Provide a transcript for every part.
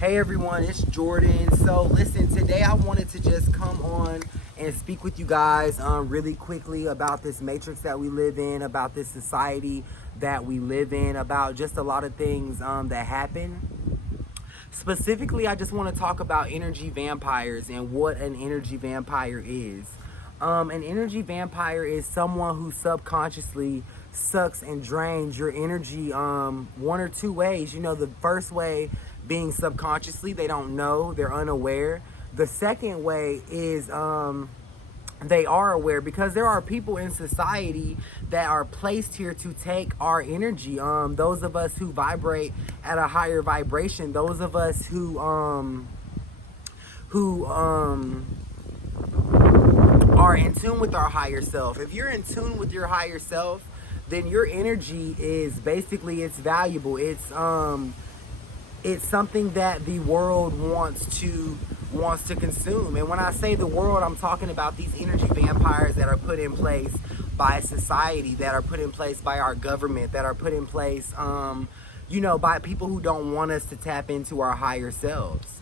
Hey everyone, it's Jordan. So listen, today I wanted to just come on and speak with you guys really quickly about this matrix that we live in, about this society that we live in, about just a lot of things that happen. Specifically, I just want to talk about energy vampires and what an energy vampire is. An energy vampire is someone who subconsciously sucks and drains your energy one or two ways. You know, the first way being subconsciously, they don't know, they're unaware. The second way is they are aware, because there are people in society that are placed here to take our energy. Those of us who vibrate at a higher vibration, those of us who are in tune with our higher self. If you're in tune with your higher self, then your energy is basically, it's valuable. It's something that the world wants to consume. And when I say the world, I'm talking about these energy vampires that are put in place by society, that are put in place by our government, that are put in place, you know, by people who don't want us to tap into our higher selves.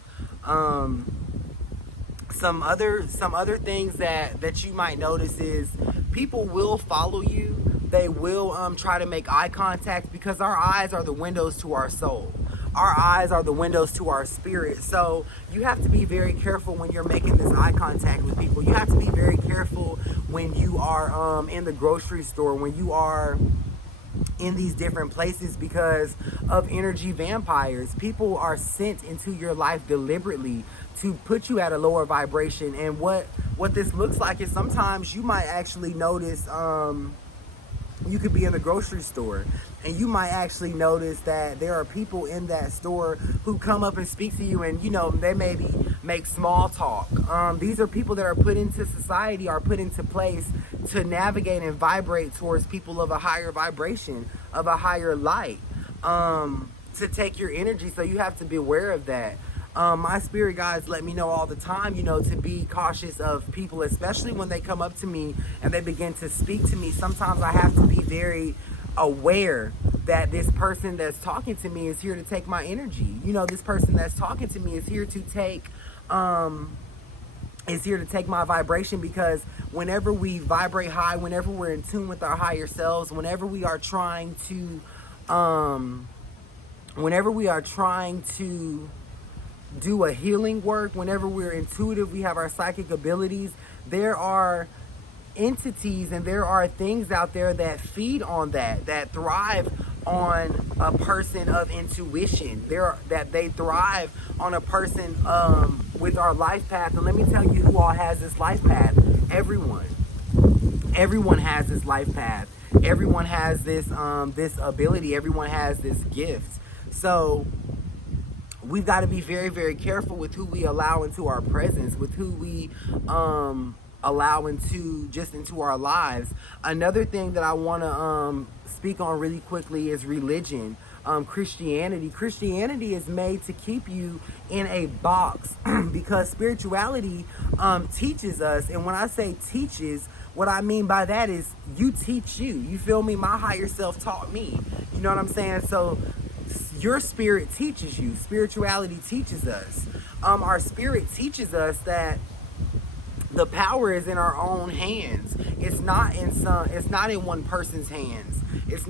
Some other things that you might notice is people will follow you. They will try to make eye contact, because our eyes are the windows to our soul. Our eyes are the windows to our spirit. So you have to be very careful when you're making this eye contact with people. You have to be very careful when you are in the grocery store, when you are in these different places, because of energy vampires. People are sent into your life deliberately to put you at a lower vibration. And what this looks like is sometimes you might actually notice, you could be in the grocery store and you might actually notice that there are people in that store who come up and speak to you, and you know, they maybe make small talk. These are people that are put into society, are put into place to navigate and vibrate towards people of a higher vibration, of a higher light, to take your energy. So you have to be aware of that. My spirit guides let me know all the time, you know, to be cautious of people, especially when they come up to me and they begin to speak to me. Sometimes I have to be very aware that this person that's talking to me is here to take my energy. You know, this person that's talking to me is here to take my vibration, because whenever we vibrate high, whenever we're in tune with our higher selves, whenever we are trying to do a healing work, whenever we're intuitive, we have our psychic abilities, there are entities and there are things out there that feed on that thrive on a person of intuition. They thrive on a person with our life path. And let me tell you who all has this life path. Everyone has this life path. Everyone has this this ability. Everyone has this gift. So we've got to be very, very careful with who we allow into our presence, with who we allow into our lives. Another thing that I want to speak on really quickly is religion. Christianity. Christianity is made to keep you in a box because spirituality teaches us. And when I say teaches, what I mean by that is you teach you. You feel me? My higher self taught me. You know what I'm saying? So your spirit teaches you. Spirituality teaches us. Our spirit teaches us that the power is in our own hands. It's not in one person's hands. It's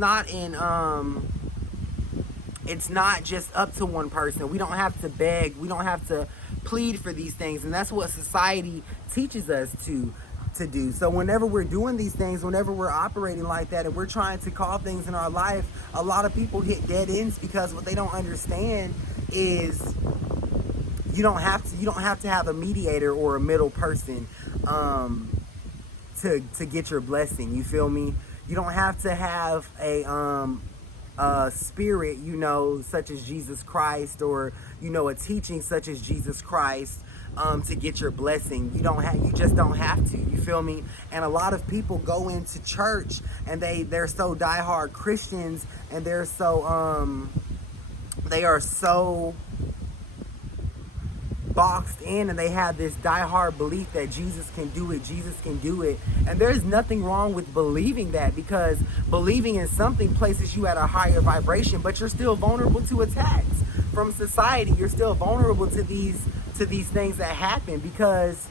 not just up to one person. We don't have to beg. We don't have to plead for these things. And that's what society teaches us to do. So whenever we're doing these things, whenever we're operating like that and we're trying to call things in our life, a lot of people hit dead ends, because what they don't understand is you don't have to have a mediator or a middle person to get your blessing. You feel me? You don't have to have a spirit, you know, such as Jesus Christ, or you know, a teaching such as Jesus Christ to get your blessing. You just don't have to. You feel me? And a lot of people go into church and they're so diehard Christians, and they are so boxed in, and they have this diehard belief that Jesus can do it, and there's nothing wrong with believing that, because believing in something places you at a higher vibration, but you're still vulnerable to attacks from society. You're still vulnerable to these things that happen, because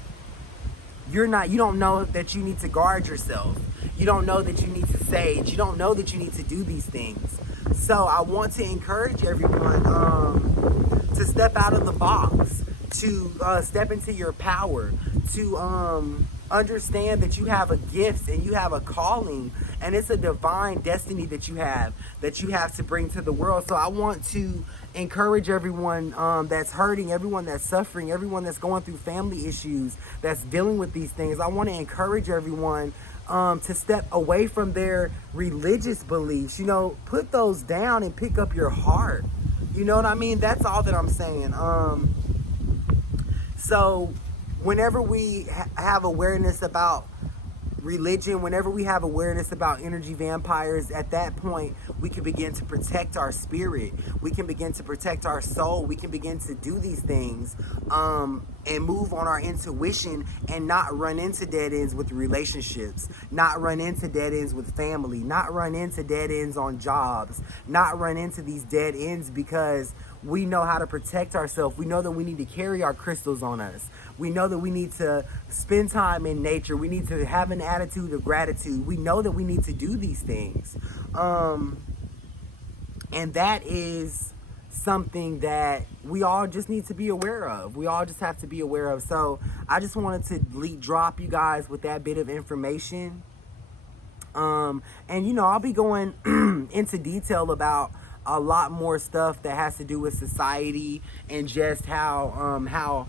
you don't know that you need to guard yourself. You don't know that you need to sage. You don't know that you need to do these things. So I want to encourage everyone to step out of the box, to step into your power, to understand that you have a gift and you have a calling, and it's a divine destiny that you have to bring to the world. So I want to encourage everyone that's hurting, everyone that's suffering, everyone that's going through family issues, that's dealing with these things. I want to encourage everyone to step away from their religious beliefs. You know, put those down and pick up your heart. You know what I mean? That's all that I'm saying. So whenever we have awareness about religion, whenever we have awareness about energy vampires, at that point we can begin to protect our spirit, we can begin to protect our soul, we can begin to do these things and move on our intuition, and not run into dead ends with relationships, not run into dead ends with family, not run into dead ends on jobs, not run into these dead ends, because we know how to protect ourselves. We know that we need to carry our crystals on us. We know that we need to spend time in nature. We need to have an attitude of gratitude. We know that we need to do these things. And that is something that we all just need to be aware of. We all just have to be aware of. So I just wanted to drop you guys with that bit of information. And you know, I'll be going into detail about a lot more stuff that has to do with society and just how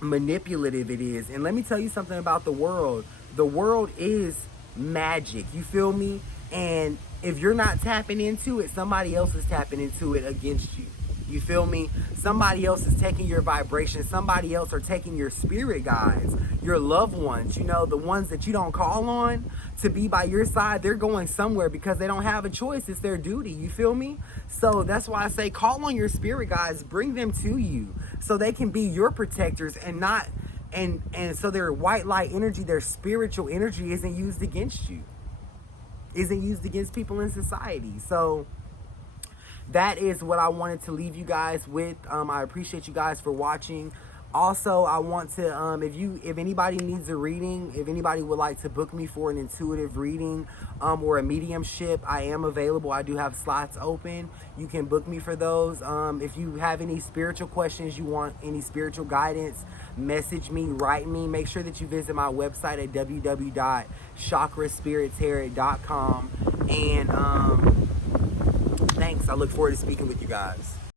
manipulative it is. And let me tell you something about the world. The world is magic. You feel me? And if you're not tapping into it, somebody else is tapping into it against you. You feel me? Somebody else is taking your vibration. Somebody else are taking your spirit guides, your loved ones, you know, the ones that you don't call on to be by your side. They're going somewhere because they don't have a choice. It's their duty. You feel me? So that's why I say call on your spirit guides, bring them to you so they can be your protectors, and not, and so their white light energy, their spiritual energy isn't used against you, isn't used against people in society. So that is what I wanted to leave you guys with. I appreciate you guys for watching. Also, I want to, if anybody needs a reading, if anybody would like to book me for an intuitive reading or a mediumship, I am available. I do have slots open. You can book me for those. If you have any spiritual questions, you want any spiritual guidance, message me, write me. Make sure that you visit my website at www.chakraspirittarot.com. And thanks. I look forward to speaking with you guys.